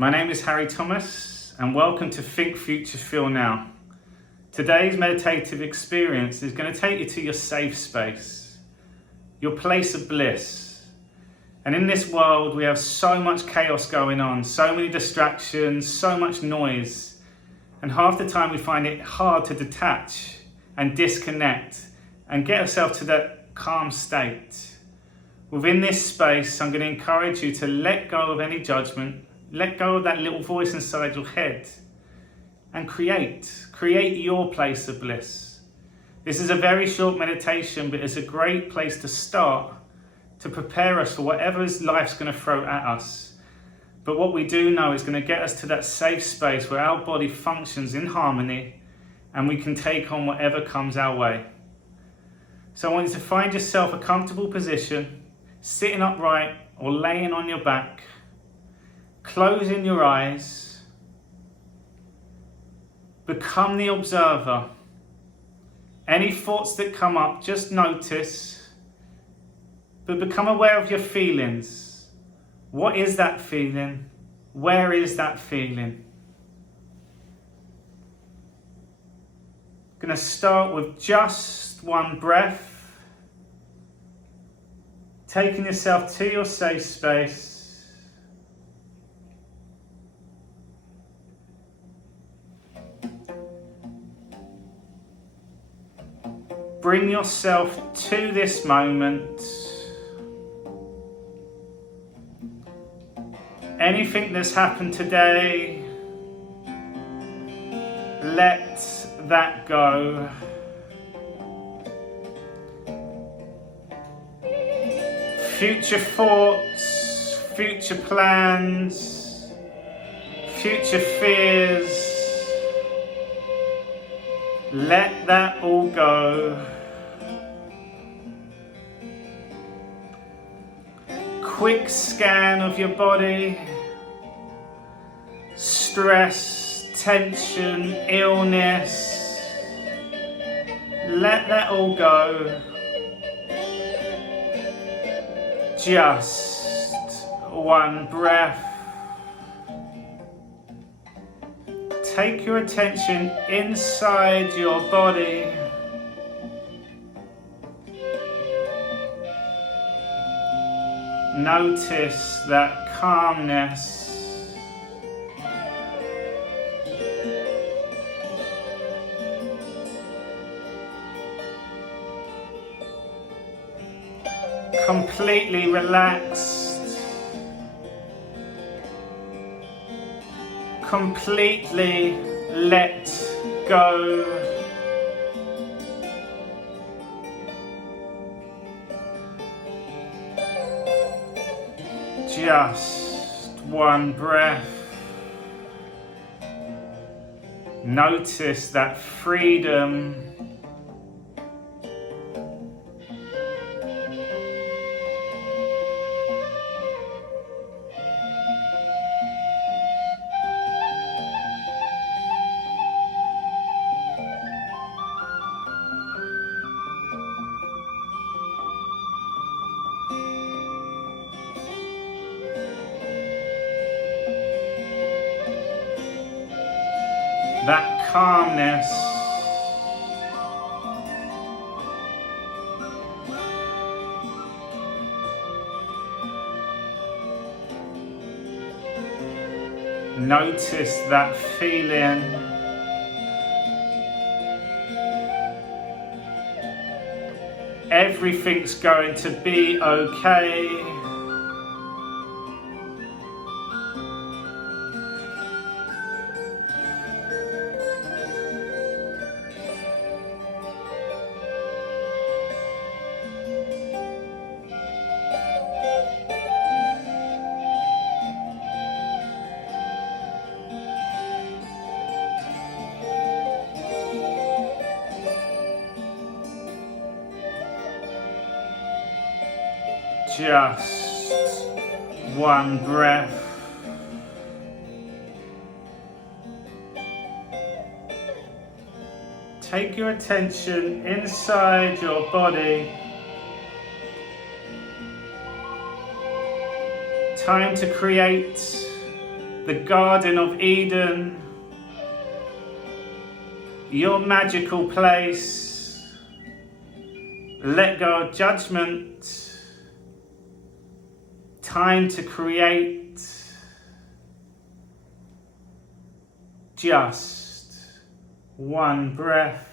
My name is Harry Thomas and welcome to Think Future Feel Now. Today's meditative experience is going to take you to your safe space, your place of bliss. And in this world we have so much chaos going on, so many distractions, so much noise, and half the time we find it hard to detach and disconnect and get ourselves to that calm state. Within this space, I'm going to encourage you to let go of any judgment, let go of that little voice inside your head and create your place of bliss. This is a very short meditation, but it's a great place to start to prepare us for whatever life's going to throw at us. But what we do know is going to get us to that safe space where our body functions in harmony and we can take on whatever comes our way. So I want you to find yourself a comfortable position, sitting upright or laying on your back, closing your eyes, become the observer. Any thoughts that come up, just notice, but become aware of your feelings. What is that feeling? Where is that feeling? I'm going to start with just one breath, taking yourself to your safe space. Bring yourself to this moment. Anything that's happened today, let that go. Future thoughts, future plans, future fears, let that all go. Quick scan of your body. Stress, tension, illness. Let that all go. Just one breath. Take your attention inside your body. Notice that calmness. Completely relaxed. Completely let go. Just one breath. Notice that freedom. That calmness. Notice that feeling. Everything's going to be okay. Just one breath. Take your attention inside your body. Time to create the Garden of Eden, your magical place. Let go of judgment. Time to create. Just one breath.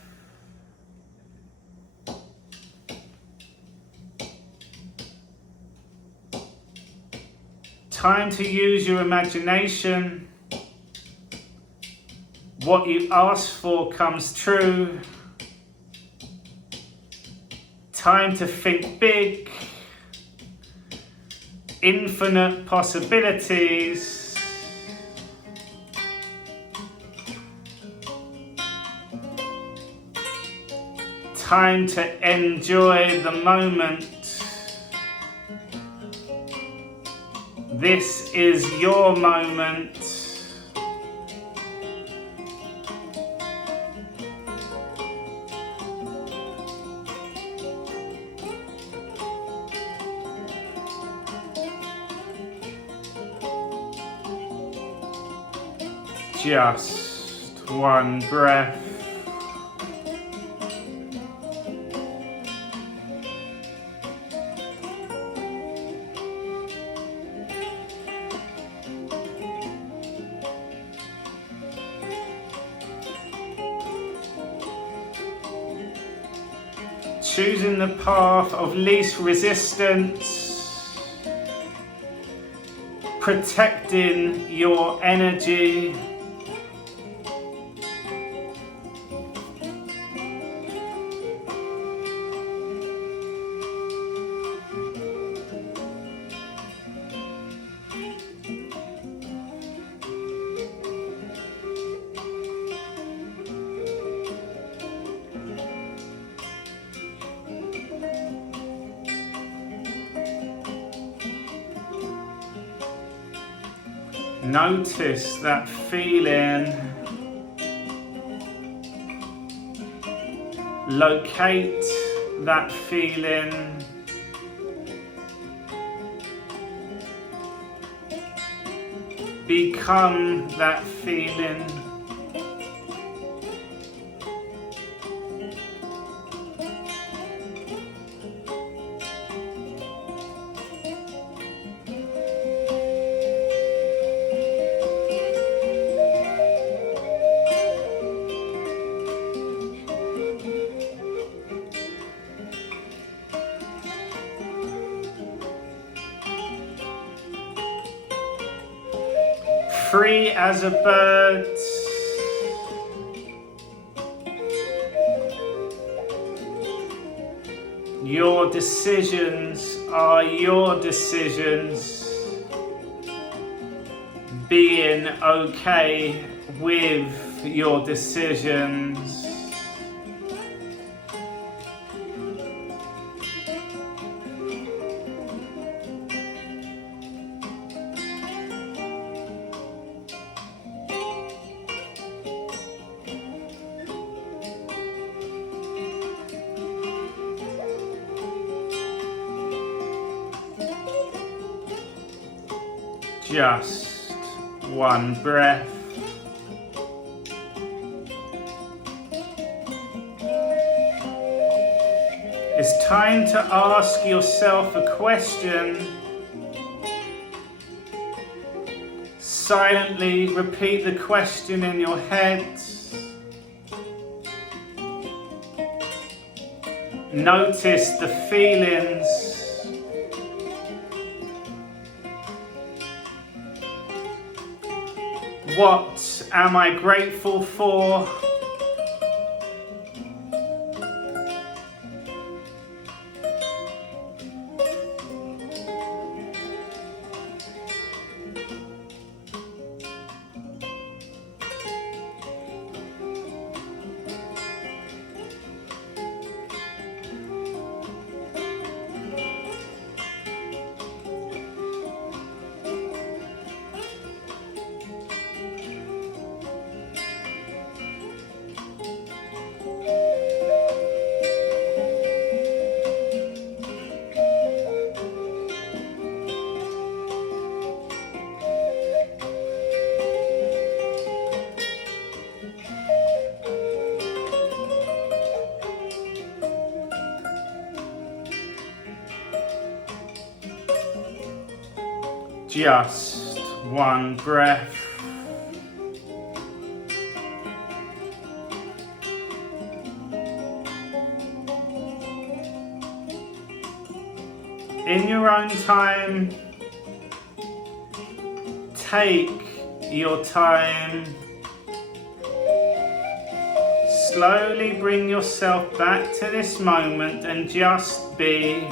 Time to use your imagination. What you ask for comes true. Time to think big. Infinite possibilities. Time to enjoy the moment. This is your moment. Just one breath. Choosing the path of least resistance, protecting your energy. Notice that feeling. Locate that feeling. Become that feeling. Free as a bird. Your decisions are your decisions. Being okay with your decisions. Just one breath. It's time to ask yourself a question. Silently repeat the question in your head. Notice the feelings. What am I grateful for? Just one breath. In your own time, take your time. Slowly bring yourself back to this moment and just be.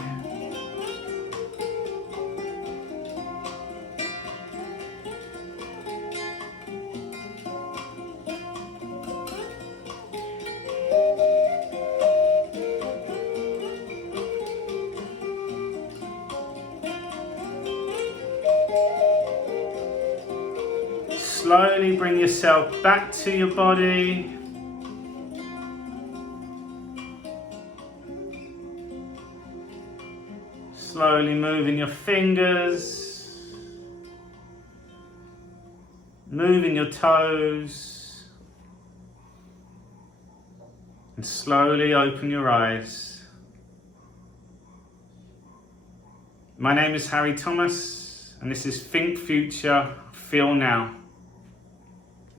Slowly bring yourself back to your body. Slowly moving your fingers, moving your toes, and slowly open your eyes. My name is Harry Thomas, and this is Think Future, Feel Now.